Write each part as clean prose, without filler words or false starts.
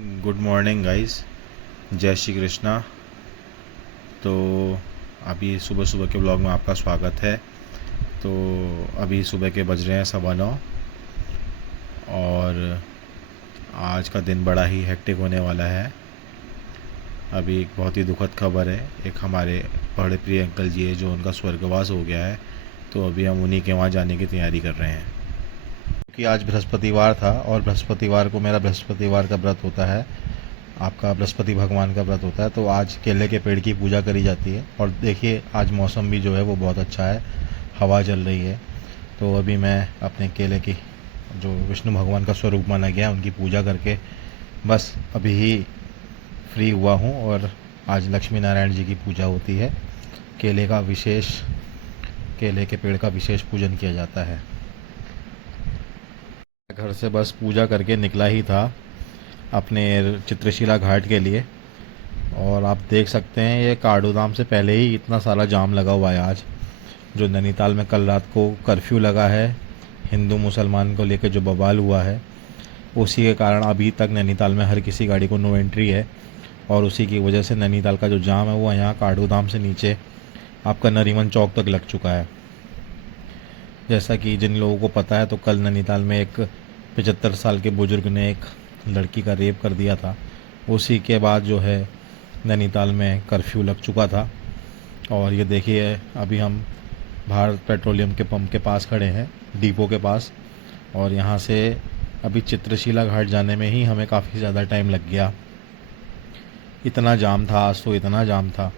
Good morning guys. जय श्री कृष्णा। तो अभी सुबह सुबह के ब्लॉग में आपका स्वागत है। तो अभी सुबह के बज रहे हैं 9:15 और आज का दिन बड़ा ही हेक्टिक होने वाला है। अभी एक बहुत ही दुखद खबर है। एक हमारे बड़े प्रिय अंकल जी है जो उनका स्वर्गवास हो गया है। तो अभी हम उन्हीं के वहाँ जाने की तैयारी कर रहे हैं क्योंकि आज बृहस्पतिवार था और बृहस्पतिवार को मेरा बृहस्पतिवार का व्रत होता है। आपका बृहस्पति भगवान का व्रत होता है। तो आज केले के पेड़ की पूजा करी जाती है और देखिए आज मौसम भी जो है वो बहुत अच्छा है, हवा चल रही है। तो अभी मैं अपने केले की जो विष्णु भगवान का स्वरूप माना गया है उनकी पूजा करके बस अभी ही फ्री हुआ हूँ। और आज लक्ष्मी नारायण जी की पूजा होती है। केले के पेड़ का विशेष पूजन किया जाता है। घर से बस पूजा करके निकला ही था अपने चित्रशिला घाट के लिए। और आप देख सकते हैं ये काठगोदाम से पहले ही इतना सारा जाम लगा हुआ है। आज जो नैनीताल में कल रात को कर्फ्यू लगा है हिंदू मुसलमान को लेकर, जो बवाल हुआ है उसी के कारण अभी तक नैनीताल में हर किसी गाड़ी को नो एंट्री है। और उसी की वजह से नैनीताल का जो जाम है वो यहाँ काठगोदाम से नीचे आपका नरीमन चौक तक लग चुका है। जैसा कि जिन लोगों को पता है तो कल नैनीताल में एक 75 साल के बुजुर्ग ने एक लड़की का रेप कर दिया था। उसी के बाद जो है नैनीताल में कर्फ्यू लग चुका था। और ये देखिए अभी हम भारत पेट्रोलियम के पंप के पास खड़े हैं, डिपो के पास। और यहाँ से अभी चित्रशिला घाट जाने में ही हमें काफ़ी ज़्यादा टाइम लग गया। इतना जाम था आज, तो इतना जाम था।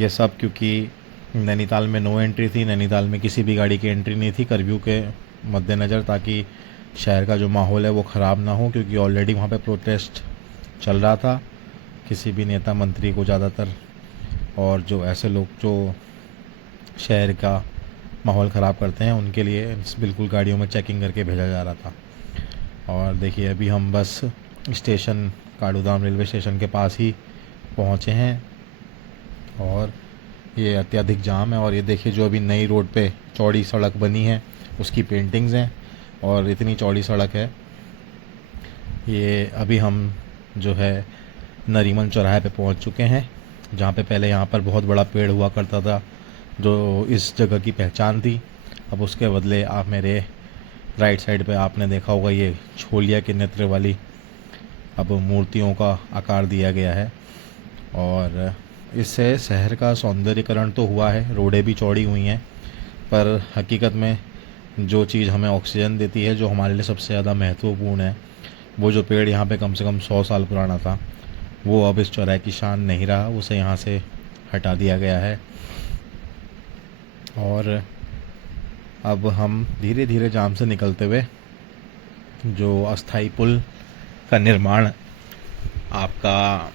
ये सब क्योंकि नैनीताल में नो एंट्री थी, नैनीताल में किसी भी गाड़ी की एंट्री नहीं थी कर्फ्यू के मद्देनज़र, ताकि शहर का जो माहौल है वो ख़राब ना हो। क्योंकि ऑलरेडी वहाँ पे प्रोटेस्ट चल रहा था किसी भी नेता मंत्री को ज़्यादातर, और जो ऐसे लोग जो शहर का माहौल ख़राब करते हैं उनके लिए बिल्कुल गाड़ियों में चेकिंग करके भेजा जा रहा था। और देखिए अभी हम bus station Kathgodam railway station के पास ही पहुँचे हैं और ये अत्यधिक जाम है। और ये देखिए जो अभी नई रोड पे चौड़ी सड़क बनी है उसकी पेंटिंग्स हैं और इतनी चौड़ी सड़क है। ये अभी हम जो है नरीमन चौराहे पे पहुंच चुके हैं, जहाँ पे पहले यहाँ पर बहुत बड़ा पेड़ हुआ करता था जो इस जगह की पहचान थी। अब उसके बदले आप मेरे राइट साइड पे आपने देखा होगा ये छोलिया के नेत्र वाली अब मूर्तियों का आकार दिया गया है। और इससे शहर का सौंदर्यीकरण तो हुआ है, रोडें भी चौड़ी हुई हैं, पर हकीकत में जो चीज़ हमें ऑक्सीजन देती है, जो हमारे लिए सबसे ज़्यादा महत्वपूर्ण है, वो जो पेड़ यहाँ पे कम से कम 100 साल पुराना था, वो अब इस चौराहे की शान नहीं रहा। उसे यहाँ से हटा दिया गया है। और अब हम धीरे धीरे जाम से निकलते हुए जो अस्थाई पुल का निर्माण आपका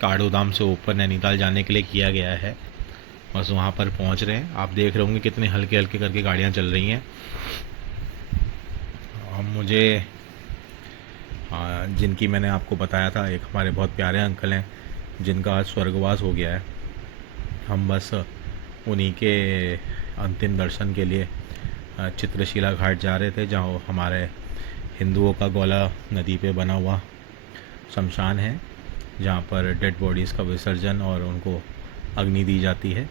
काठगोदाम से ऊपर नैनीताल जाने के लिए किया गया है, बस वहाँ पर पहुँच रहे हैं। आप देख रहे होंगे कितने हल्के हल्के करके गाड़ियाँ चल रही हैं। और मुझे जिनकी मैंने आपको बताया था, एक हमारे बहुत प्यारे अंकल हैं जिनका आज स्वर्गवास हो गया है। हम बस उन्हीं के अंतिम दर्शन के लिए चित्रशिला घाट जा रहे थे, जहाँ हमारे हिंदुओं का गौला नदी पे बना हुआ शमशान है, जहाँ पर डेड बॉडीज़ का विसर्जन और उनको अग्नि दी जाती है।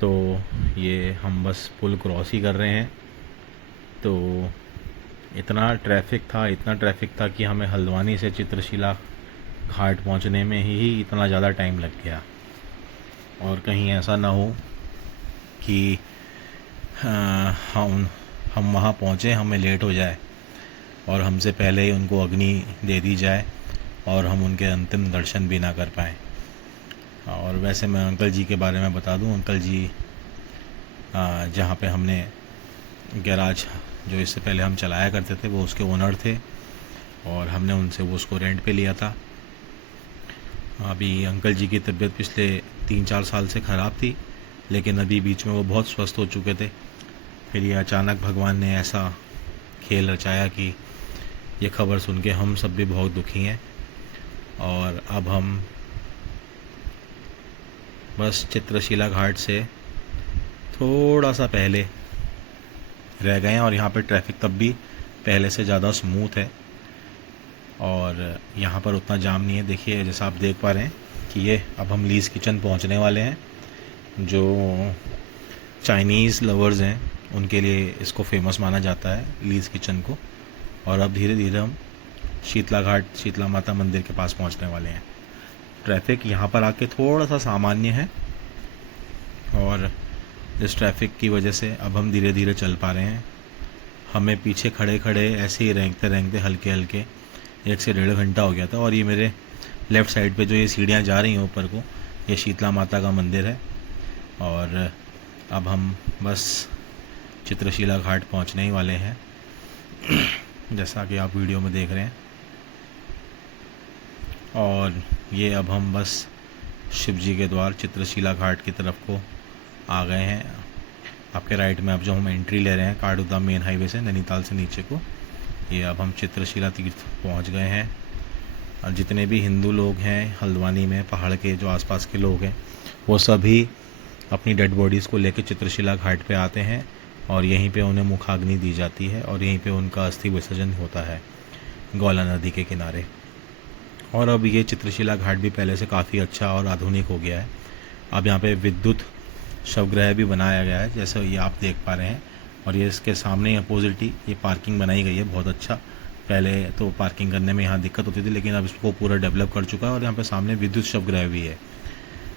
तो ये हम बस पुल क्रॉस ही कर रहे हैं। तो इतना ट्रैफिक था कि हमें हल्द्वानी से चित्रशिला घाट पहुंचने में ही इतना ज़्यादा टाइम लग गया। और कहीं ऐसा ना हो कि हम वहाँ पहुँचे, हमें लेट हो जाए और हमसे पहले ही उनको अग्नि दे दी जाए और हम उनके अंतिम दर्शन भी ना कर पाएँ। और वैसे मैं अंकल जी के बारे में बता दूं, अंकल जी जहाँ पे हमने गैराज जो इससे पहले हम चलाया करते थे वो उसके ओनर थे और हमने उनसे वो उसको रेंट पे लिया था। अभी अंकल जी की तबीयत पिछले 3-4 साल से ख़राब थी, लेकिन अभी बीच में वो बहुत स्वस्थ हो चुके थे। फिर ये अचानक भगवान ने ऐसा खेल रचाया कि ये खबर सुन के हम सब भी बहुत दुखी हैं। और अब हम बस चित्रशिला घाट से थोड़ा सा पहले रह गए हैं और यहाँ पे ट्रैफिक तब भी पहले से ज़्यादा स्मूथ है। और यहाँ पर उतना जाम नहीं है। देखिए जैसा आप देख पा रहे हैं कि ये अब हम लीज़ किचन पहुँचने वाले हैं। जो चाइनीज़ लवर्स हैं उनके लिए इसको फेमस माना जाता है लीज़ किचन को। और अब धीरे धीरे हम शीतला घाट शीतला माता मंदिर के पास पहुँचने वाले हैं। ट्रैफिक यहाँ पर आके थोड़ा सा सामान्य है और इस ट्रैफिक की वजह से अब हम धीरे धीरे चल पा रहे हैं। हमें पीछे खड़े खड़े ऐसे ही रेंगते रेंगते हल्के हल्के 1 से 1.5 घंटा हो गया था। और ये मेरे लेफ़्ट साइड पे जो ये सीढ़ियाँ जा रही हैं ऊपर को, ये शीतला माता का मंदिर है। और अब हम बस चित्रशिला घाट पहुंचने ही वाले हैं जैसा कि आप वीडियो में देख रहे हैं। और ये अब हम बस शिव जी के द्वार चित्रशिला घाट की तरफ को आ गए हैं। आपके राइट में अब जो हम एंट्री ले रहे हैं काठगोदाम मेन हाईवे से नैनीताल से नीचे को, ये अब हम चित्रशिला तीर्थ पहुंच गए हैं। और जितने भी हिंदू लोग हैं हल्द्वानी में, पहाड़ के जो आसपास के लोग हैं, वो सभी अपनी डेड बॉडीज़ को लेकर चित्रशिला घाट पे आते हैं और यहीं पे उन्हें मुखाग्नि दी जाती है और यहीं पे उनका अस्थि विसर्जन होता है गौला नदी के किनारे। और अब ये चित्रशिला घाट भी पहले से काफ़ी अच्छा और आधुनिक हो गया है। अब यहाँ पे विद्युत शवगृह भी बनाया गया है जैसे ये आप देख पा रहे हैं। और ये इसके सामने अपोजिट ही ये पार्किंग बनाई गई है, बहुत अच्छा। पहले तो पार्किंग करने में यहाँ दिक्कत होती थी, लेकिन अब इसको पूरा डेवलप कर चुका है और यहाँ पे सामने विद्युत शवगृह भी है।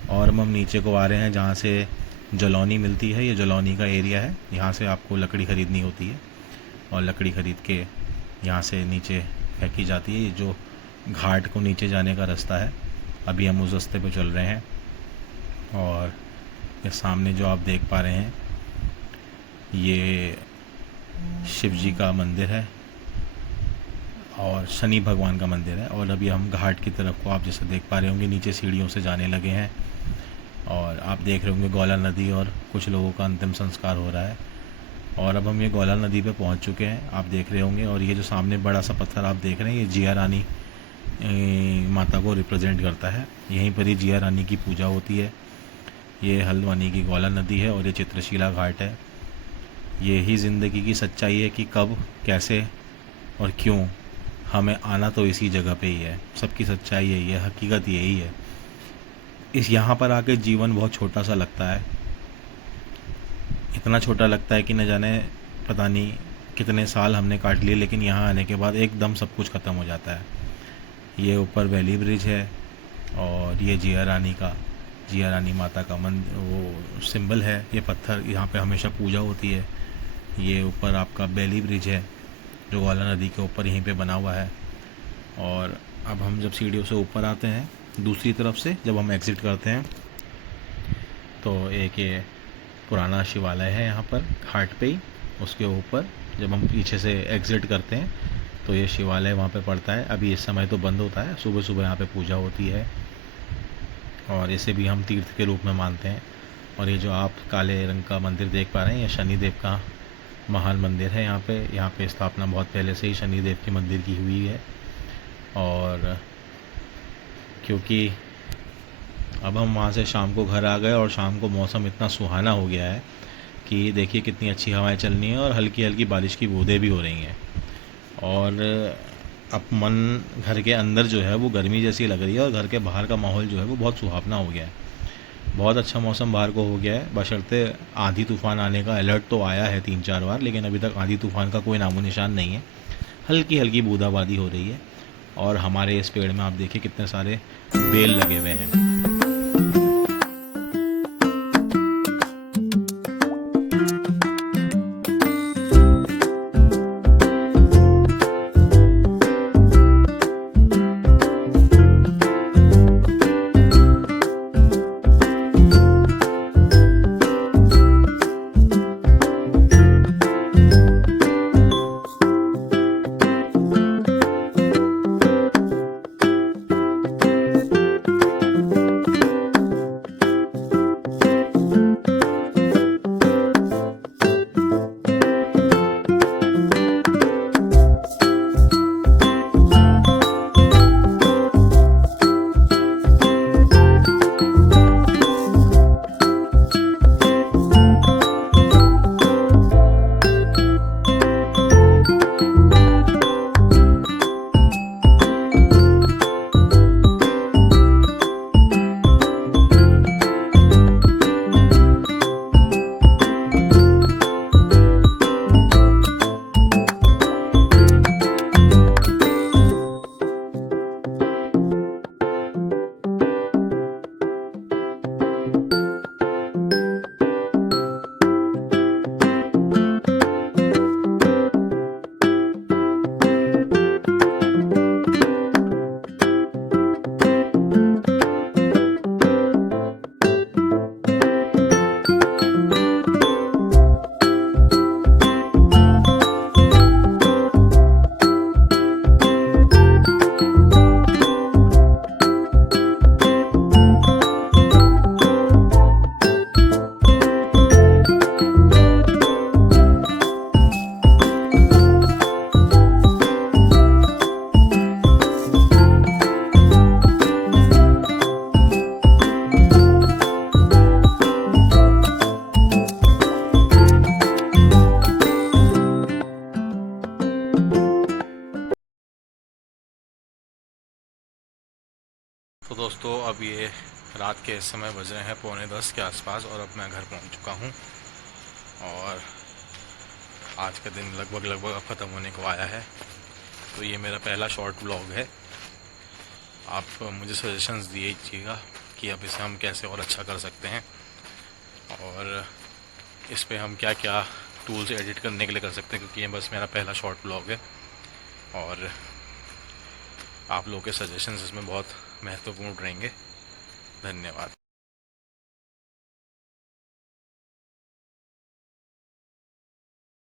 और हम नीचे को आ रहे हैं जहाँ से जलौनी मिलती है। ये जलौनी का एरिया है, यहाँ से आपको लकड़ी ख़रीदनी होती है और लकड़ी ख़रीद के यहाँ से नीचे फेंकी जाती है। ये जो घाट को नीचे जाने का रास्ता है, अभी हम उस रास्ते पे चल रहे हैं। और ये सामने जो आप देख पा रहे हैं ये शिव जी का मंदिर है और शनि भगवान का मंदिर है। और अभी हम घाट की तरफ को आप जैसे देख पा रहे होंगे नीचे सीढ़ियों से जाने लगे हैं। और आप देख रहे होंगे गौला नदी और कुछ लोगों का अंतिम संस्कार हो रहा है। और अब हम ये गौला नदी पे पहुंच चुके हैं, आप देख रहे होंगे। और ये जो सामने बड़ा सा पत्थर आप देख रहे हैं, ये जिया रानी माता को रिप्रेजेंट करता है। यहीं पर ही जिया रानी की पूजा होती है। ये हल्द्वानी की गौला नदी है और ये चित्रशिला घाट है। ये ही ज़िंदगी की सच्चाई है कि कब कैसे और क्यों हमें आना तो इसी जगह पे ही है। सबकी सच्चाई यही है, हकीकत यही है। इस यहाँ पर आके जीवन बहुत छोटा सा लगता है, इतना छोटा लगता है कि न जाने पता नहीं कितने साल हमने काट लिए, लेकिन यहाँ आने के बाद एकदम सब कुछ ख़त्म हो जाता है। ये ऊपर वैली ब्रिज है और ये जिया रानी माता का वो सिंबल है। ये पत्थर यहाँ पे हमेशा पूजा होती है। ये ऊपर आपका बेली ब्रिज है जो गौला नदी के ऊपर यहीं पे बना हुआ है। और अब हम जब सीढ़ियों से ऊपर आते हैं दूसरी तरफ से, जब हम एग्ज़िट करते हैं तो एक ये पुराना शिवालय है यहाँ पर घाट पे ही। उसके ऊपर जब हम पीछे से एग्ज़िट करते हैं तो ये शिवालय वहाँ पे पड़ता है। अभी इस समय तो बंद होता है, सुबह सुबह यहाँ पे पूजा होती है और इसे भी हम तीर्थ के रूप में मानते हैं। और ये जो आप काले रंग का मंदिर देख पा रहे हैं, ये शनिदेव का महान मंदिर है। यहाँ पे स्थापना बहुत पहले से ही शनिदेव के मंदिर की हुई है। और क्योंकि अब हम वहाँ से शाम को घर आ गए और शाम को मौसम इतना सुहाना हो गया है कि देखिए कितनी अच्छी हवाएं चल रही हैं और हल्की हल्की बारिश की बूंदें भी हो रही हैं। और अब मन घर के अंदर जो है वो गर्मी जैसी लग रही है और घर के बाहर का माहौल जो है वो बहुत सुहावना हो गया है। बहुत अच्छा मौसम बाहर को हो गया है, बशर्ते आंधी तूफ़ान आने का अलर्ट तो आया है 3-4 बार, लेकिन अभी तक आंधी तूफ़ान का कोई नामो निशान नहीं है। हल्की हल्की बूंदाबांदी हो रही है। और हमारे इस पेड़ में आप देखिए कितने सारे बेल लगे हुए हैं। तो दोस्तों अब ये रात के इस समय बज रहे हैं 9:45 के आसपास और अब मैं घर पहुंच चुका हूं और आज का दिन लगभग अब ख़त्म होने को आया है। तो ये मेरा पहला शॉर्ट व्लॉग है। आप मुझे सजेशंस दीजिएगा कि अब इसे हम कैसे और अच्छा कर सकते हैं और इस पे हम क्या क्या टूल्स एडिट करने के लिए कर सकते हैं, क्योंकि ये बस मेरा पहला शॉर्ट व्लॉग है और आप लोगों के सजेशंस इसमें बहुत महत्वपूर्ण रहेंगे। धन्यवाद।